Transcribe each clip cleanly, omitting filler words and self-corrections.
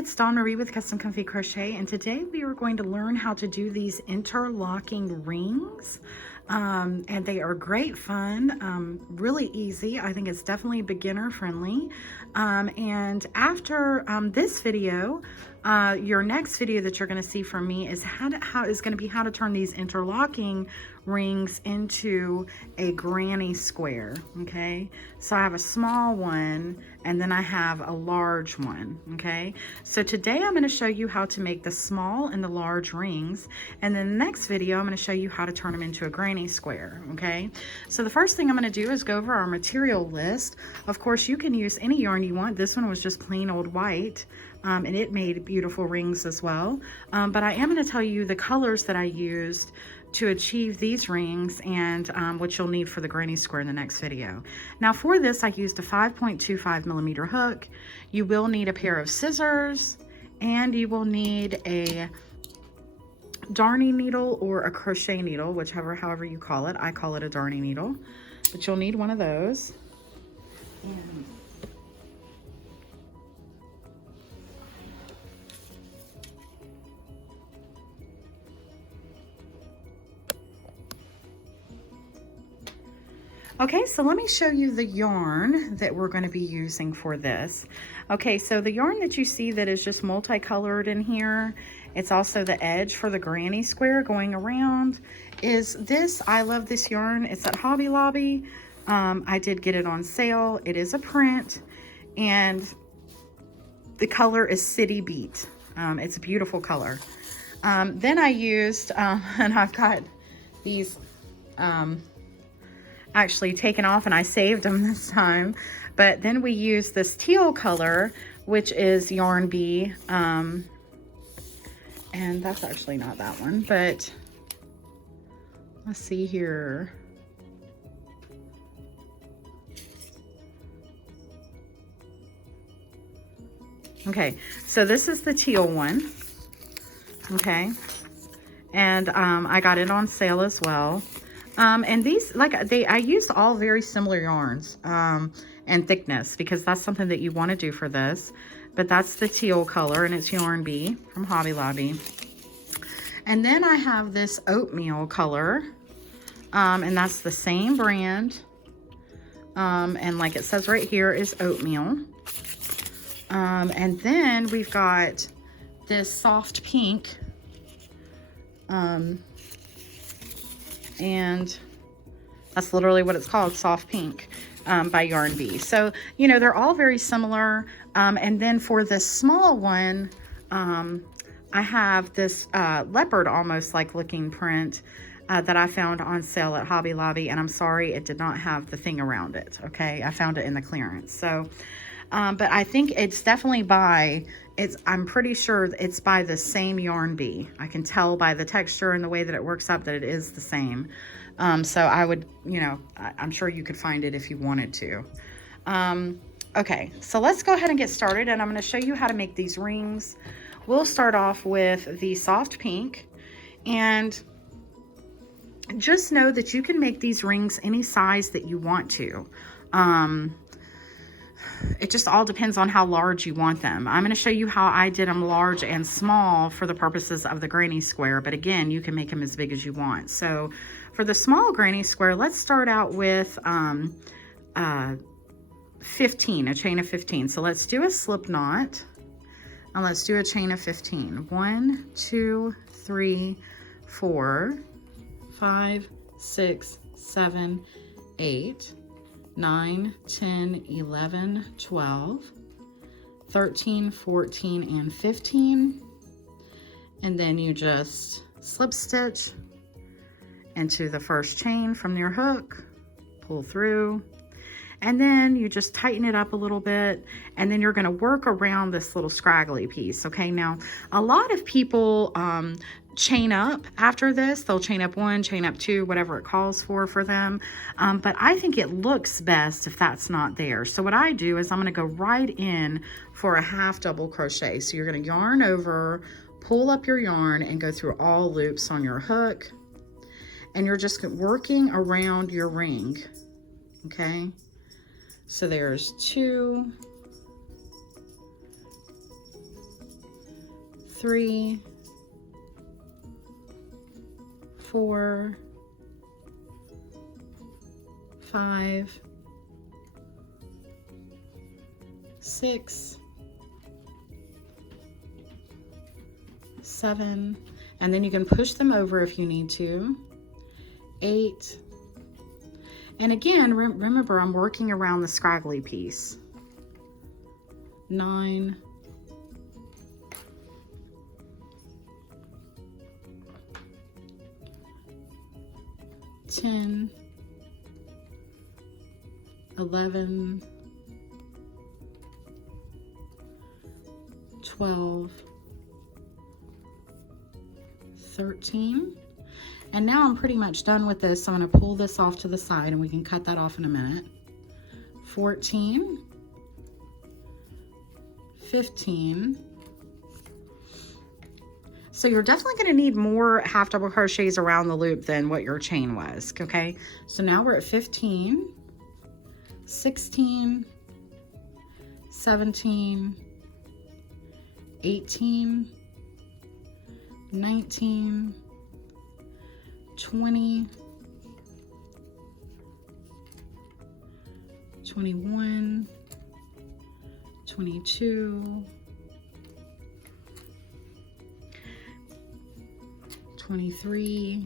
it's Dawn Marie with Custom Comfy Crochet, and today we are going to learn how to do these interlocking rings. And they are great fun, really easy. I think it's definitely beginner friendly. And after this video, your next video that you're going to see from me is how to turn these interlocking rings into a granny square. Okay, so I have a small one and then I have a large one. Okay, so today I'm going to show you how to make the small and the large rings, and then the next video I'm going to show you how to turn them into a granny square. Okay, so the first thing I'm going to do is go over our material list. Of course, you can use any yarn you want. This one was just plain old white. And it made beautiful rings as well. But I am going to tell you the colors that I used to achieve these rings, and what you'll need for the granny square in the next video. Now for this, I used a 5.25 millimeter hook. You will need a pair of scissors, and you will need a darning needle or a crochet needle, however you call it. I call it a darning needle, but you'll need one of those. And okay, so let me show you the yarn that we're going to be using for this. Okay, so the yarn that you see that is just multicolored in here, it's also the edge for the granny square going around, is this. I love this yarn. It's at Hobby Lobby. I did get it on sale. It is a print, and the color is City Beat. It's a beautiful color. Then I used, and I've got these actually taken off and I saved them this time, but then we use this teal color, which is Yarn Bee, and that's actually not that one, but let's see here. Okay, so this is the teal one. Okay, and I got it on sale as well. And these, I used all very similar yarns and thickness, because that's something that you want to do for this. But that's the teal color, and it's Yarn Bee from Hobby Lobby. And then I have this oatmeal color, and that's the same brand. And like it says right here is oatmeal. And then we've got this soft pink. And that's literally what it's called, soft pink, by Yarn Bee. So, you know, they're all very similar. And then for this small one, I have this leopard almost like looking print that I found on sale at Hobby Lobby. And I'm sorry, it did not have the thing around it. Okay, I found it in the clearance. So, but I think it's definitely I'm pretty sure it's by the same Yarn Bee. I can tell by the texture and the way that it works up that it is the same. So I would, you know, I'm sure you could find it if you wanted to. Okay, so let's go ahead and get started, and I'm going to show you how to make these rings. We'll start off with the soft pink, and just know that you can make these rings any size that you want to. It just all depends on how large you want them. I'm going to show you how I did them large and small for the purposes of the granny square, but again, you can make them as big as you want. So for the small granny square, let's start out with 15, a chain of 15. So let's do a slip knot, and let's do a chain of 15. 1, 2, 3, 4, 5, 6, 7, 8, 9, 10, 11, 12, 13, 14, and 15. And then you just slip stitch into the first chain from your hook, pull through, and then you just tighten it up a little bit, and then you're going to work around this little scraggly piece. Okay, now a lot of people chain up after this. They'll chain up 1, chain up 2, whatever it calls for them. But I think it looks best if that's not there. So what I do is I'm going to go right in for a half double crochet. So you're going to yarn over, pull up your yarn, and go through all loops on your hook, and you're just working around your ring. Okay, so there's 2, 3, 4, 5, 6, 7, and then you can push them over if you need to. 8, and again, remember I'm working around the scraggly piece. 9, 10, 11, 12, 13, and now I'm pretty much done with this. So I'm going to pull this off to the side and we can cut that off in a minute. 14, 15. So you're definitely going to need more half double crochets around the loop than what your chain was, okay? So now we're at 15, 16, 17, 18, 19, 20, 21, 22, 23,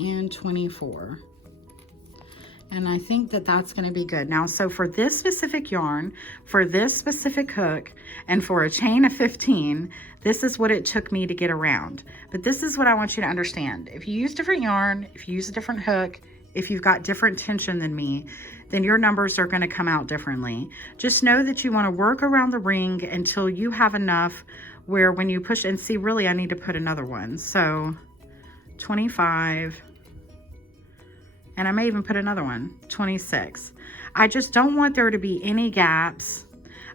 and 24. And I think that that's going to be good. Now, so for this specific yarn, for this specific hook, and for a chain of 15, this is what it took me to get around. But this is what I want you to understand. If you use different yarn, if you use a different hook, if you've got different tension than me, then your numbers are going to come out differently. Just know that you want to work around the ring until you have enough where when you push, and see, really I need to put another one. So 25, and I may even put another one, 26. I just don't want there to be any gaps.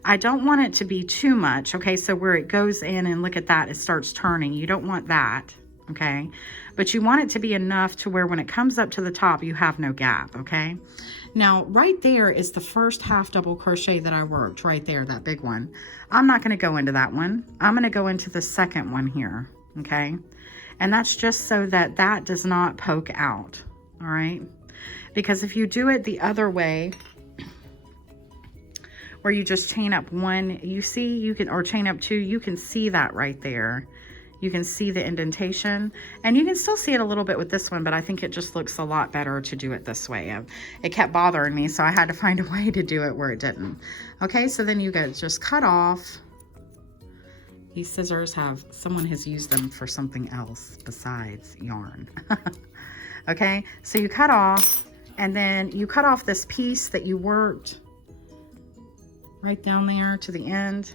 I don't want it to be too much, okay? So where it goes in, and look at that, it starts turning. You don't want that, okay? But you want it to be enough to where when it comes up to the top, you have no gap, okay? Now, right there is the first half double crochet that I worked, right there, that big one. I'm not gonna go into that one. I'm gonna go into the second one here, okay? And that's just so that that does not poke out, all right? Because if you do it the other way, where you just chain up one, you see, you can, or chain up two, you can see that right there. You can see the indentation, and you can still see it a little bit with this one, but I think it just looks a lot better to do it this way. It kept bothering me, so I had to find a way to do it where it didn't. Okay, so then you guys just cut off. These scissors someone has used them for something else besides yarn. Okay, so you cut off, and then you cut off this piece that you worked right down there to the end,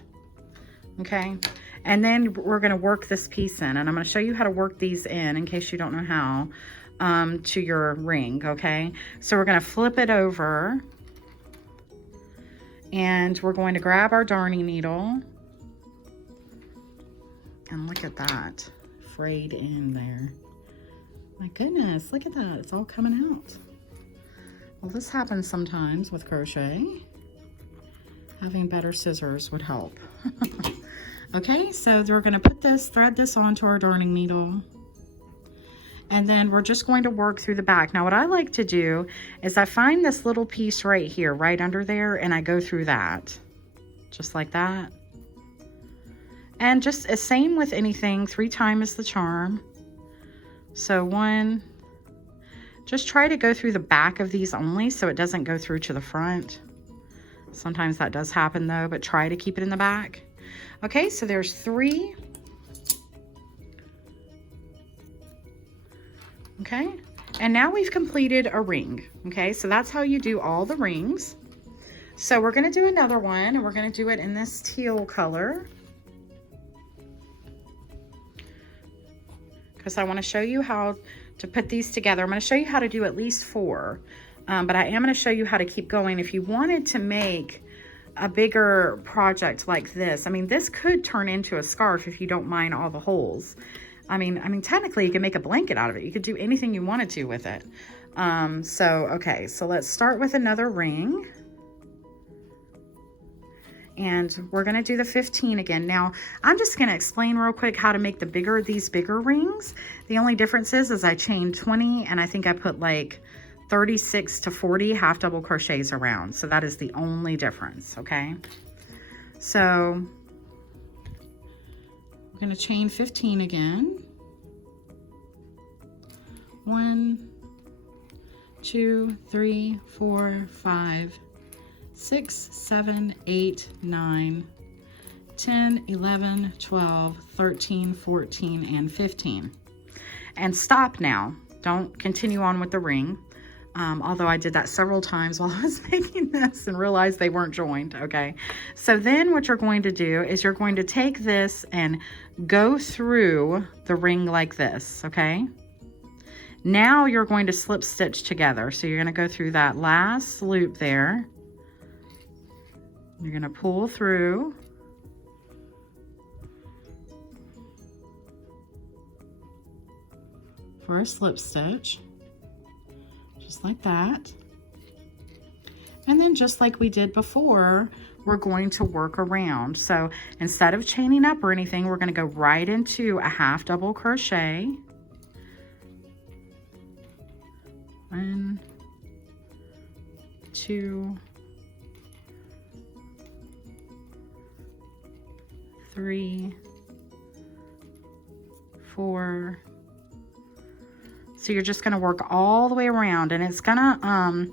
okay? And then we're gonna work this piece in, and I'm gonna show you how to work these in case you don't know how, to your ring, okay? So we're gonna flip it over, and we're going to grab our darning needle, and look at that, frayed in there. My goodness, look at that, it's all coming out. Well, this happens sometimes with crochet. Having better scissors would help. Okay, so we're going to thread this onto our darning needle, and then we're just going to work through the back. Now, what I like to do is I find this little piece right here, right under there, and I go through that, just like that. And just the same with anything, 3 times is the charm. So 1, just try to go through the back of these only so it doesn't go through to the front. Sometimes that does happen though, but try to keep it in the back. Okay, so there's 3. Okay, and now we've completed a ring. Okay, so that's how you do all the rings. So we're gonna do another one, and we're gonna do it in this teal color, because I wanna show you how to put these together. I'm gonna show you how to do at least 4. But I am going to show you how to keep going. If you wanted to make a bigger project like this, I mean, this could turn into a scarf if you don't mind all the holes. I mean, technically you can make a blanket out of it. You could do anything you wanted to with it. Okay, so let's start with another ring. and we're going to do the 15 again. Now, I'm just going to explain real quick how to make these bigger rings. The only difference is I chained 20, and I think I put like 36 to 40 half double crochets around. So that is the only difference, okay? So we're going to chain 15 again. 1, 2, 3, 4, 5, 6, 7, 8, 9, 10, 11, 12, 13, 14, and 15. And stop now. Don't continue on with the ring. Although I did that several times while I was making this and realized they weren't joined, okay? So then what you're going to do is you're going to take this and go through the ring like this, okay? Now you're going to slip stitch together. So you're going to go through that last loop there. You're going to pull through. For a slip stitch. Just like that. And then just like we did before, we're going to work around. So instead of chaining up or anything, we're going to go right into a half double crochet. 1, 2, 3, 4. So you're just going to work all the way around, and it's gonna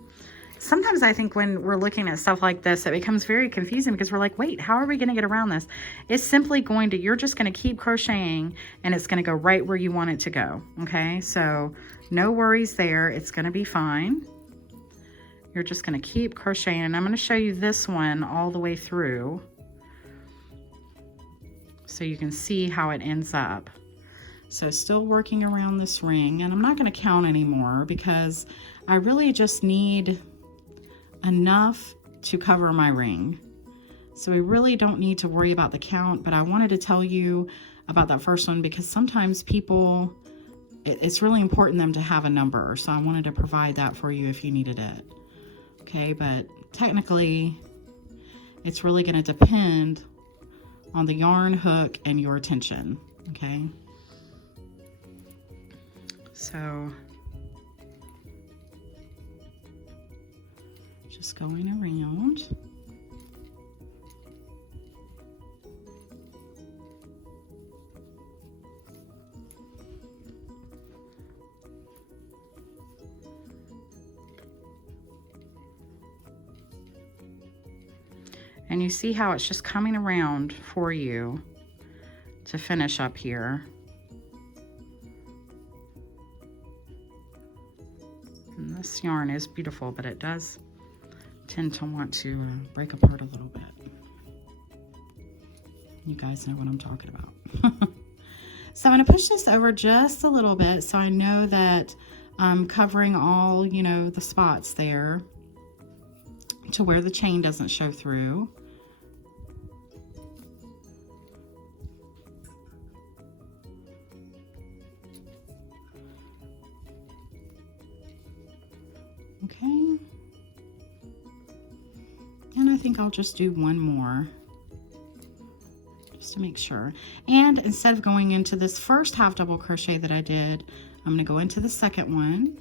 sometimes I think when we're looking at stuff like this, it becomes very confusing because we're like, wait, how are we going to get around this? It's simply going to, you're just going to keep crocheting and it's going to go right where you want it to go. Okay, so no worries there. It's going to be fine. You're just going to keep crocheting, and I'm going to show you this one all the way through so you can see how it ends up. So still working around this ring, and I'm not going to count anymore because I really just need enough to cover my ring. So we really don't need to worry about the count, but I wanted to tell you about that first one because sometimes people, it's really important them to have a number. So I wanted to provide that for you if you needed it. Okay, but technically it's really going to depend on the yarn, hook, and your tension. Okay. So just going around. And you see how it's just coming around for you to finish up here. And this yarn is beautiful, but it does tend to want to break apart a little bit. You guys know what I'm talking about. So I'm going to push this over just a little bit so I know that I'm covering all, you know, the spots there to where the chain doesn't show through. Okay, and I think I'll just do one more just to make sure. And instead of going into this first half double crochet that I did, I'm going to go into the second one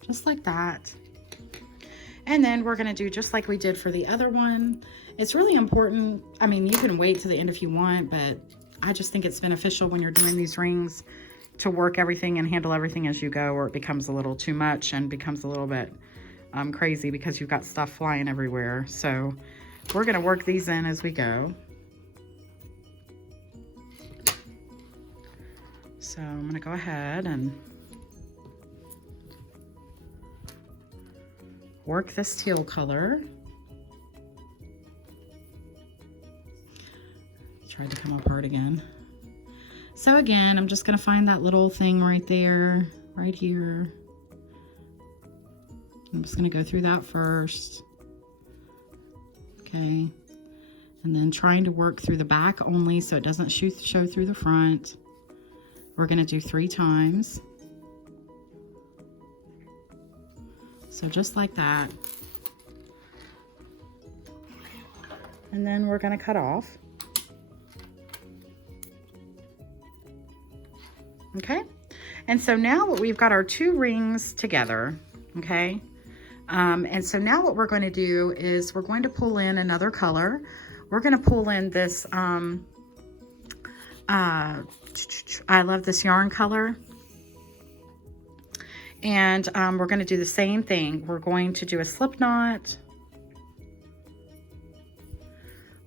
just like that. And then we're going to do just like we did for the other one. It's really important. I mean, you can wait to the end if you want, but I just think it's beneficial when you're doing these rings to work everything and handle everything as you go, or it becomes a little too much and becomes a little bit crazy because you've got stuff flying everywhere. So we're going to work these in as we go. So I'm going to go ahead and work this teal color. Tried to come apart again. So again, I'm just going to find that little thing right there, right here. I'm just going to go through that first. Okay. And then trying to work through the back only so it doesn't show through the front. We're going to do 3 times. So just like that. and then we're going to cut off. Okay, and so now what we've got our 2 rings together, okay, and so now what we're going to do is we're going to pull in another color. We're going to pull in this, I love this yarn color, and we're going to do the same thing. We're going to do a slip knot.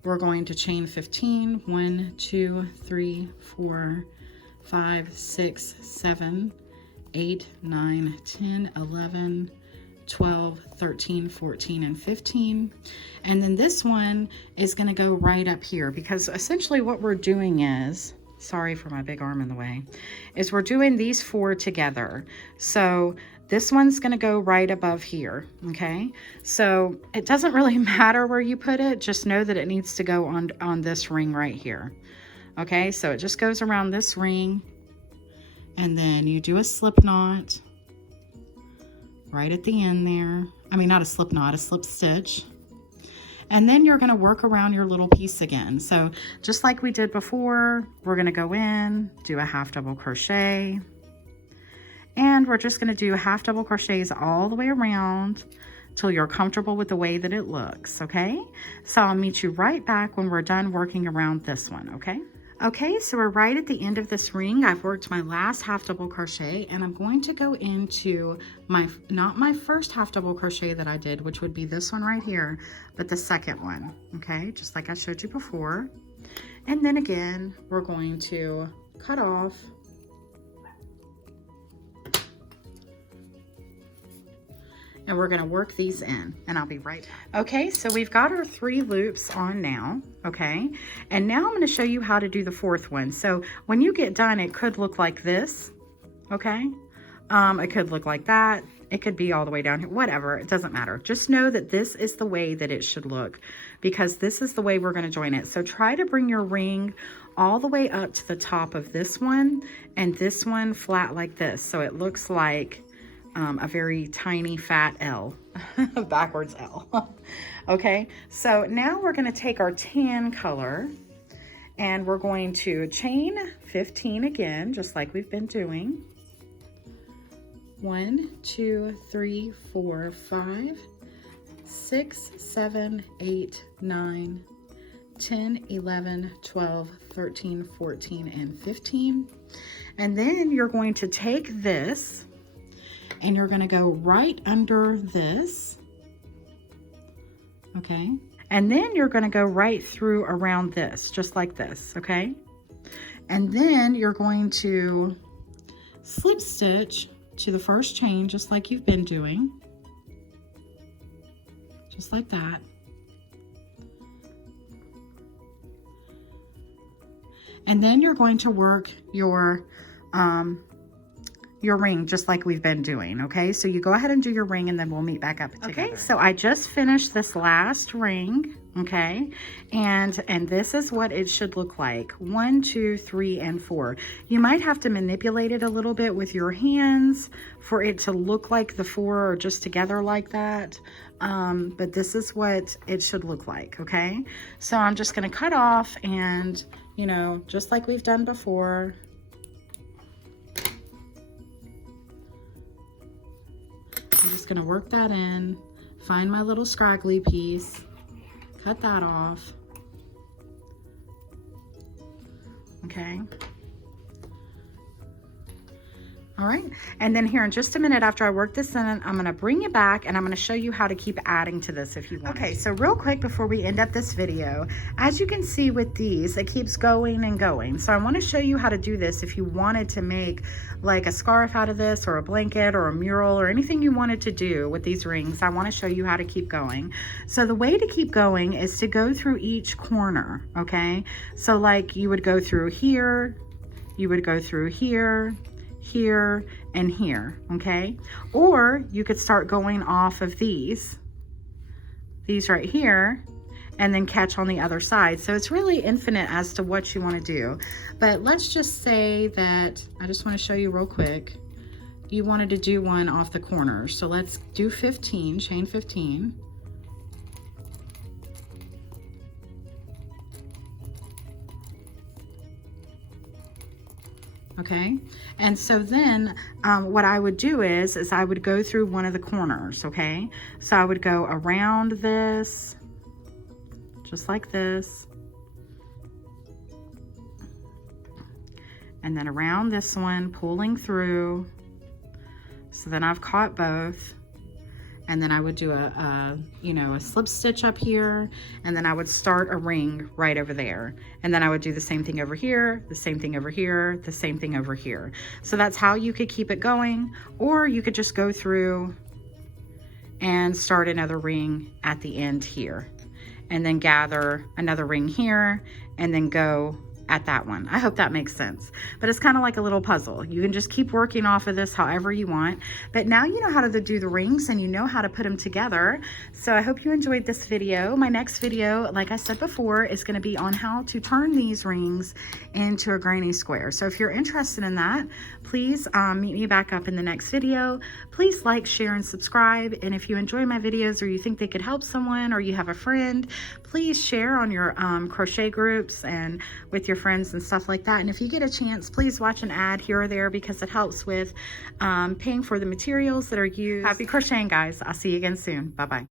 We're going to chain 15, 1, 2, 3, 4, 5, 6, 7, 8, 9, 10, 11, 12, 13, 14, and 15. And then this one is going to go right up here, because essentially what we're doing is, sorry for my big arm in the way, is we're doing these 4 together. So this one's going to go right above here, okay? So it doesn't really matter where you put it, just know that it needs to go on this ring right here. Okay, so it just goes around this ring, and then you do a slip knot right at the end there. I mean, not a slip knot, a slip stitch. And then you're going to work around your little piece again. So just like we did before, we're going to go in, do a half double crochet, and we're just going to do half double crochets all the way around till you're comfortable with the way that it looks, okay? So I'll meet you right back when we're done working around this one, okay? Okay, so we're right at the end of this ring. I've worked my last half double crochet, and I'm going to go into not my first half double crochet that I did, which would be this one right here, but the second one, okay? Just like I showed you before. And then again, we're going to cut off. And we're going to work these in, and I'll be right back. Okay, so we've got our 3 loops on now, okay? And now I'm going to show you how to do the 4th one. So when you get done, it could look like this, okay? It could look like that. It could be all the way down here, whatever, it doesn't matter. Just know that this is the way that it should look, because this is the way we're going to join it. So try to bring your ring all the way up to the top of this one, and this one flat like this, so it looks like a very tiny fat L, backwards L. Okay, so now we're going to take our tan color, and we're going to chain 15 again, just like we've been doing. 1, 2, 3, 4, 5, 6, 7, 8, 9, 10, 11, 12, 13, 14, and 15. And then you're going to take this, and you're going to go right under this, okay? And then you're going to go right through around this, just like this, okay? And then you're going to slip stitch to the first chain, just like you've been doing, just like that. And then you're going to work your ring just like we've been doing, okay? So you go ahead and do your ring, and then we'll meet back up together. Okay, so I just finished this last ring, okay? And this is what it should look like. 1, 2, 3, and 4. You might have to manipulate it a little bit with your hands for it to look like the 4 are just together like that. But this is what it should look like, okay? So I'm just gonna cut off, and, you know, just like we've done before, I'm just going to work that in, find my little scraggly piece, cut that off, okay? All right, and then here in just a minute after I work this in, I'm gonna bring you back, and I'm gonna show you how to keep adding to this if you want. Okay, so real quick before we end up this video, as you can see with these, it keeps going and going. So I wanna show you how to do this if you wanted to make like a scarf out of this, or a blanket, or a mural, or anything you wanted to do with these rings. I wanna show you how to keep going. So the way to keep going is to go through each corner, okay? So like you would go through here, you would go through here, here, and here, okay? Or you could start going off of these right here, and then catch on the other side. So it's really infinite as to what you want to do. But let's just say that, I just want to show you real quick, you wanted to do one off the corners. So let's do 15, chain 15. Okay, and so then what I would do is I would go through one of the corners. Okay, so I would go around this, just like this, and then around this one, pulling through. So then I've caught both. And then I would do a slip stitch up here, and then I would start a ring right over there. And then I would do the same thing over here, the same thing over here, the same thing over here. So that's how you could keep it going, or you could just go through and start another ring at the end here, and then gather another ring here, and then go at that one. I hope that makes sense. But it's kind of like a little puzzle. You can just keep working off of this however you want. But now you know how to do the rings, and you know how to put them together. So I hope you enjoyed this video. My next video, like I said before, is going to be on how to turn these rings into a granny square. So if you're interested in that, please meet me back up in the next video. Please like, share, and subscribe. And if you enjoy my videos, or you think they could help someone, or you have a friend, please share on your crochet groups and with your friends and stuff like that. And if you get a chance, please watch an ad here or there, because it helps with paying for the materials that are used. Happy crocheting, guys. I'll see you again soon. Bye-bye.